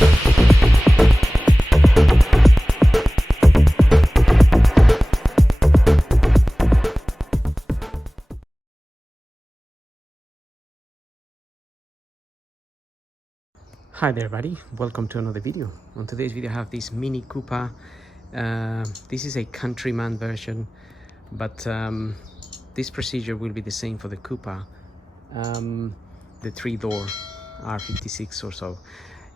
Hi there everybody, welcome to another video. On today's video I have this Mini Cooper. This is a Countryman version, but this procedure will be the same for the Cooper, the 3-door R56 or so.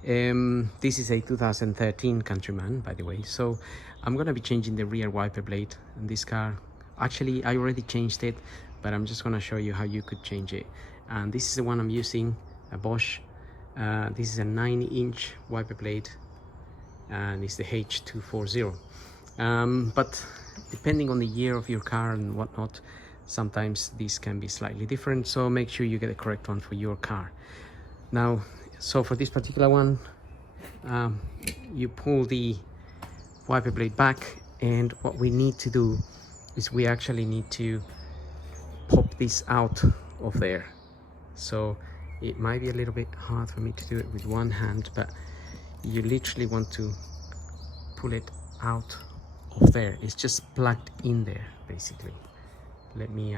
This is a 2013 Countryman, by the way, so I'm gonna be changing the rear wiper blade in this car. Actually, I already changed it, but I'm just gonna show you how you could change it. And this is the one I'm using, a Bosch. This is a 9-inch wiper blade and it's the H240. But depending on the year of your car and whatnot, sometimes these can be slightly different, so make sure you get the correct one for your car. Now, so for this particular one, you pull the wiper blade back, and what we need to do is we actually need to pop this out of there. So it might be a little bit hard for me to do it with one hand, but you literally want to pull it out of there. It's just plugged in there, basically. Let me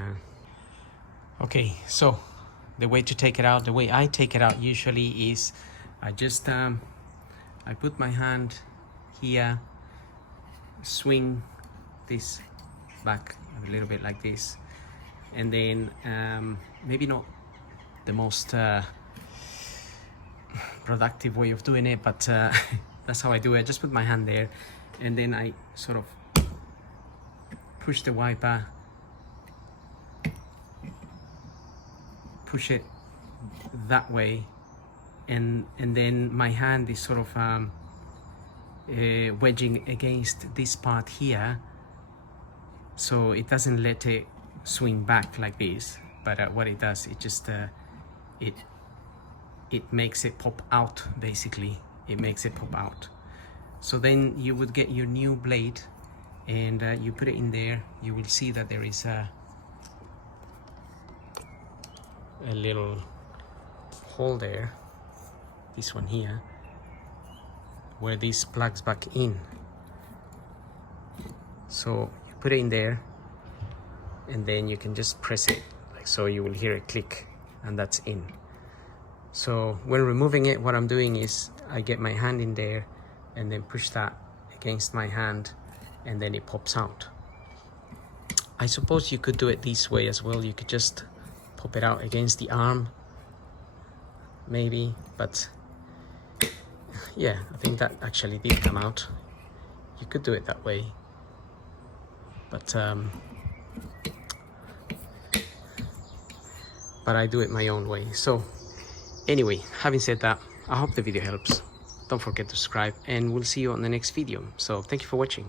okay, so the way to take it out, the way I take it out usually is I just I put my hand here, swing this back a little bit like this, and then maybe not the most productive way of doing it, but that's how I do it. I just put my hand there, and then I sort of push the wiper, push it that way, and then my hand is sort of wedging against this part here, so it doesn't let it swing back like this, but what it does, it just it makes it pop out, basically. It makes it pop out. So then you would get your new blade, and you put it in there. You will see that there is a little hole there, this one here, where this plugs back in. So you put it in there, and then you can just press it like so. You will hear a click, and that's in. So when removing it, what I'm doing is I get my hand in there and then push that against my hand, and then it pops out. I suppose you could do it this way as well. You could just pop it out against the arm, maybe, but yeah, I think that actually did come out. You could do it that way, but I do it my own way. So anyway, having said that, I hope the video helps. Don't forget to subscribe, and we'll see you on the next video. So thank you for watching.